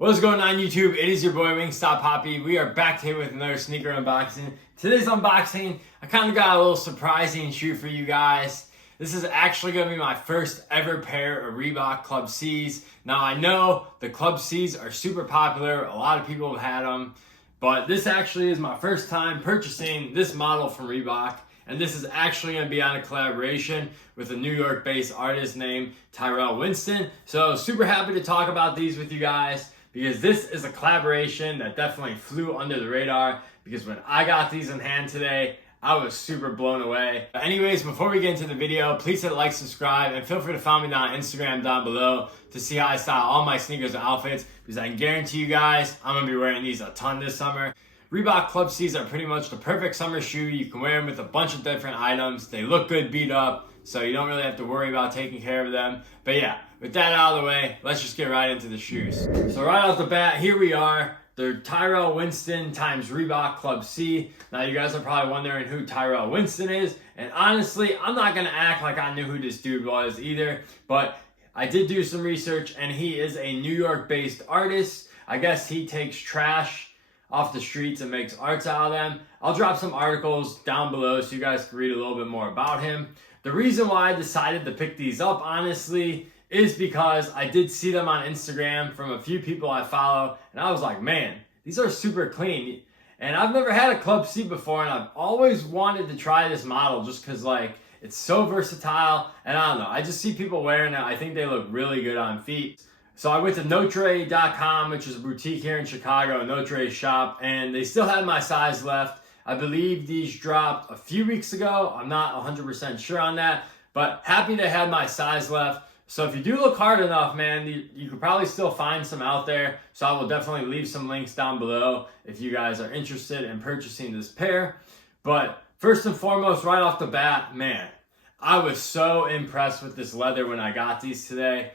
What's going on YouTube? It is your boy Wingstop Poppy. We are back here with another sneaker unboxing. Today's unboxing, I kind of got a little surprising shoe for you guys. This is actually going to be my first ever pair of Reebok Club C's. Now I know the Club C's are super popular. A lot of people have had them. But this actually is my first time purchasing this model from Reebok. And this is actually going to be on a collaboration with a New York based artist named Tyrell Winston. So super happy to talk about these with you guys, because this is a collaboration that definitely flew under the radar, because when I got these in hand today, I was super blown away. But anyways, before we get into the video, please hit like, subscribe, and feel free to follow me on Instagram down below to see how I style all my sneakers and outfits, because I can guarantee you guys, I'm going to be wearing these a ton this summer. Reebok Club C's are pretty much the perfect summer shoe. You can wear them with a bunch of different items. They look good beat up, so you don't really have to worry about taking care of them. But yeah, with that out of the way, let's just get right into the shoes. So right off the bat, here we are. They're Tyrell Winston times Reebok Club C. Now you guys are probably wondering who Tyrell Winston is. And honestly, I'm not going to act like I knew who this dude was either. But I did do some research, and he is a New York based artist. I guess he takes trash off the streets and makes arts out of them. I'll drop some articles down below so you guys can read a little bit more about him. The reason why I decided to pick these up, honestly, is because I did see them on Instagram from a few people I follow, and I was like, man, these are super clean. And I've never had a Club C before, and I've always wanted to try this model just because, like, it's so versatile, and I don't know, I just see people wearing it. I think they look really good on feet. So I went to Notre.com, which is a boutique here in Chicago, a Notre shop, and they still had my size left. I believe these dropped a few weeks ago. I'm not 100% sure on that, but happy they had my size left. So if you do look hard enough, man, you could probably still find some out there. So I will definitely leave some links down below if you guys are interested in purchasing this pair. But first and foremost, right off the bat, man, I was so impressed with this leather when I got these today.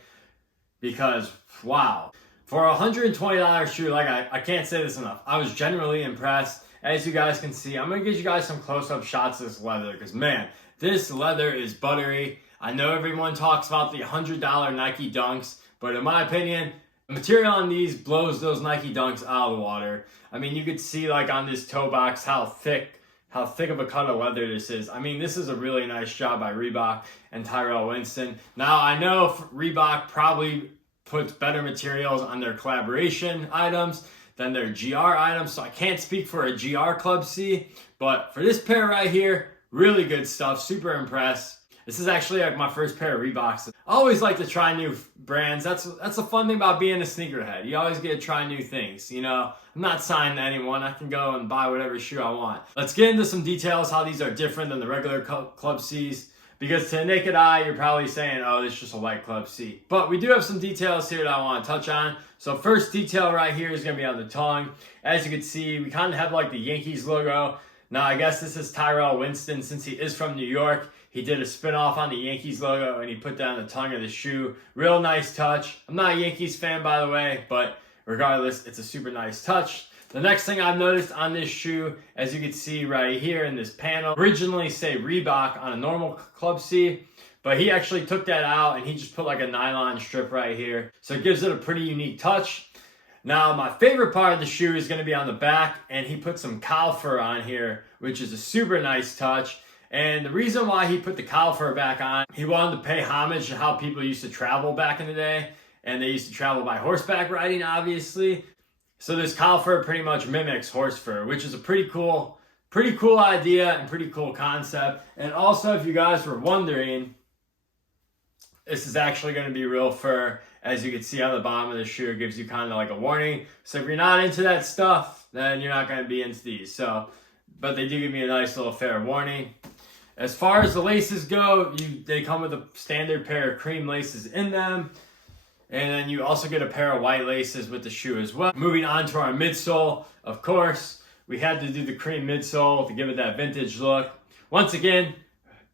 Because, wow, for a $120 shoe, like I can't say this enough, I was genuinely impressed. As you guys can see, I'm going to give you guys some close-up shots of this leather, because, man, this leather is buttery. I know everyone talks about the $100 Nike Dunks, but in my opinion, the material on these blows those Nike Dunks out of the water. I mean, you could see, like, on this toe box how thick of a cut of leather this is. I mean, this is a really nice job by Reebok and Tyrell Winston. Now, I know Reebok probably puts better materials on their collaboration items than their GR items, so I can't speak for a GR Club C, but for this pair right here, really good stuff, super impressed. This is actually like my first pair of Reeboks. I always like to try new brands. That's the fun thing about being a sneakerhead. You always get to try new things, you know? I'm not signed to anyone. I can go and buy whatever shoe I want. Let's get into some details, how these are different than the regular Club C's. Because to the naked eye, you're probably saying, oh, it's just a white Club C. But we do have some details here that I want to touch on. So first detail right here is going to be on the tongue. As you can see, we kind of have like the Yankees logo. Now, I guess this is Tyrell Winston. Since he is from New York, he did a spin-off on the Yankees logo, and he put that on the tongue of the shoe. Real nice touch. I'm not a Yankees fan, by the way, but regardless, it's a super nice touch. The next thing I've noticed on this shoe, as you can see right here in this panel, originally say Reebok on a normal Club C, but he actually took that out and he just put like a nylon strip right here. So it gives it a pretty unique touch. Now, my favorite part of the shoe is going to be on the back, and he put some cow fur on here, which is a super nice touch. And the reason why he put the cow fur back on, he wanted to pay homage to how people used to travel back in the day, and they used to travel by horseback riding, obviously. So this cow fur pretty much mimics horse fur, which is a pretty cool idea and pretty cool concept. And also, if you guys were wondering, this is actually going to be real fur. As you can see on the bottom of the shoe, it gives you kind of like a warning. So if you're not into that stuff, then you're not going to be into these. So, but they do give me a nice little fair warning. As far as the laces go, they come with a standard pair of cream laces in them. And then you also get a pair of white laces with the shoe as well. Moving on to our midsole, of course, we had to do the cream midsole to give it that vintage look. Once again,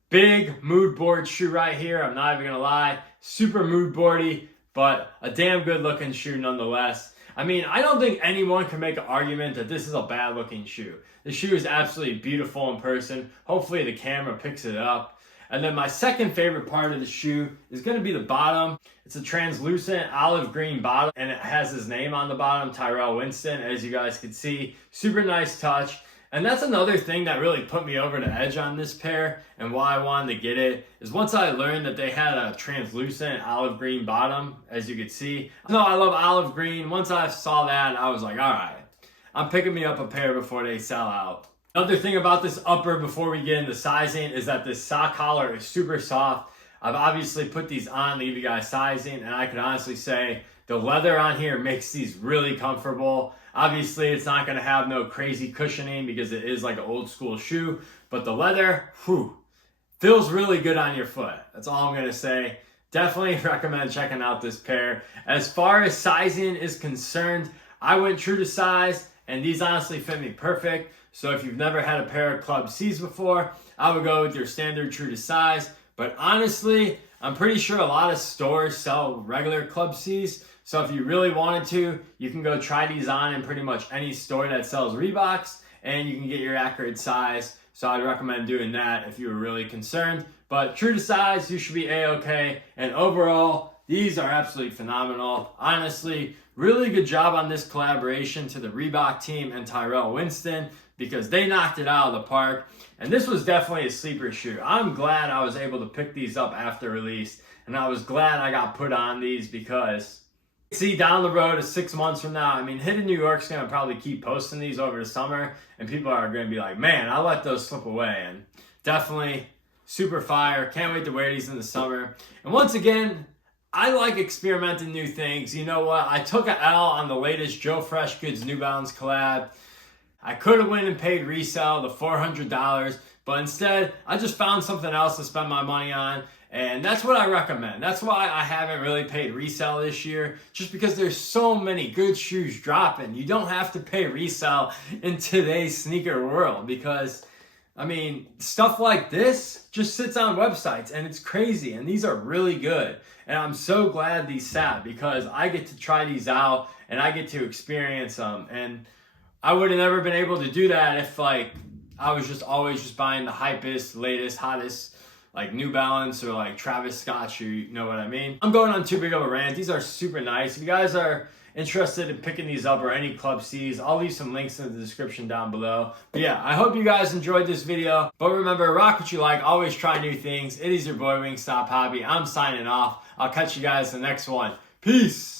big mood board shoe right here. I'm not even gonna lie, super mood boardy, but a damn good looking shoe nonetheless. I mean, I don't think anyone can make an argument that this is a bad looking shoe. The shoe is absolutely beautiful in person. Hopefully the camera picks it up. And then my second favorite part of the shoe is going to be the bottom. It's a translucent olive green bottom, and it has his name on the bottom, Tyrell Winston, as you guys can see. Super nice touch. And that's another thing that really put me over the edge on this pair, and why I wanted to get it is once I learned that they had a translucent olive green bottom, as you can see. No, I love olive green. Once I saw that, I was like, all right, I'm picking me up a pair before they sell out. Another thing about this upper before we get into sizing is that this sock collar is super soft. I've obviously put these on to give you guys sizing, and I can honestly say the leather on here makes these really comfortable. Obviously, it's not going to have no crazy cushioning because it is like an old school shoe, but the leather, feels really good on your foot. That's all I'm going to say. Definitely recommend checking out this pair. As far as sizing is concerned, I went true to size, and these honestly fit me perfect. So if you've never had a pair of Club C's before, I would go with your standard true to size. But honestly, I'm pretty sure a lot of stores sell regular Club C's. So if you really wanted to, you can go try these on in pretty much any store that sells Reeboks, and you can get your accurate size. So I'd recommend doing that if you were really concerned. But true to size, you should be A-okay. And overall, these are absolutely phenomenal. Honestly, really good job on this collaboration to the Reebok team and Tyrell Winston, because they knocked it out of the park. And this was definitely a sleeper shoe. I'm glad I was able to pick these up after release, and I was glad I got put on these because, see, down the road, 6 months from now, I mean, Hidden New York's going to probably keep posting these over the summer, and people are going to be like, man, I let those slip away. And definitely super fire. Can't wait to wear these in the summer. And once again, I like experimenting new things. You know what? I took an L on the latest Joe Freshgoods New Balance collab. I could have went and paid resale the $400, but instead I just found something else to spend my money on, and that's what I recommend. That's why I haven't really paid resale this year, just because there's so many good shoes dropping. You don't have to pay resale in today's sneaker world because, I mean, stuff like this just sits on websites and it's crazy, and these are really good. And I'm so glad these sat because I get to try these out and I get to experience them. And I would have never been able to do that if like I was just always just buying the hypest, latest, hottest like New Balance or like Travis Scott shoe, you know what I mean? I'm going on too big of a rant. These are super nice. If you guys are interested in picking these up or any Club C's, I'll leave some links in the description down below. But yeah, I hope you guys enjoyed this video. But remember, rock what you like, always try new things. It is your boy Wingstop Hobby. I'm signing off. I'll catch you guys in the next one. Peace!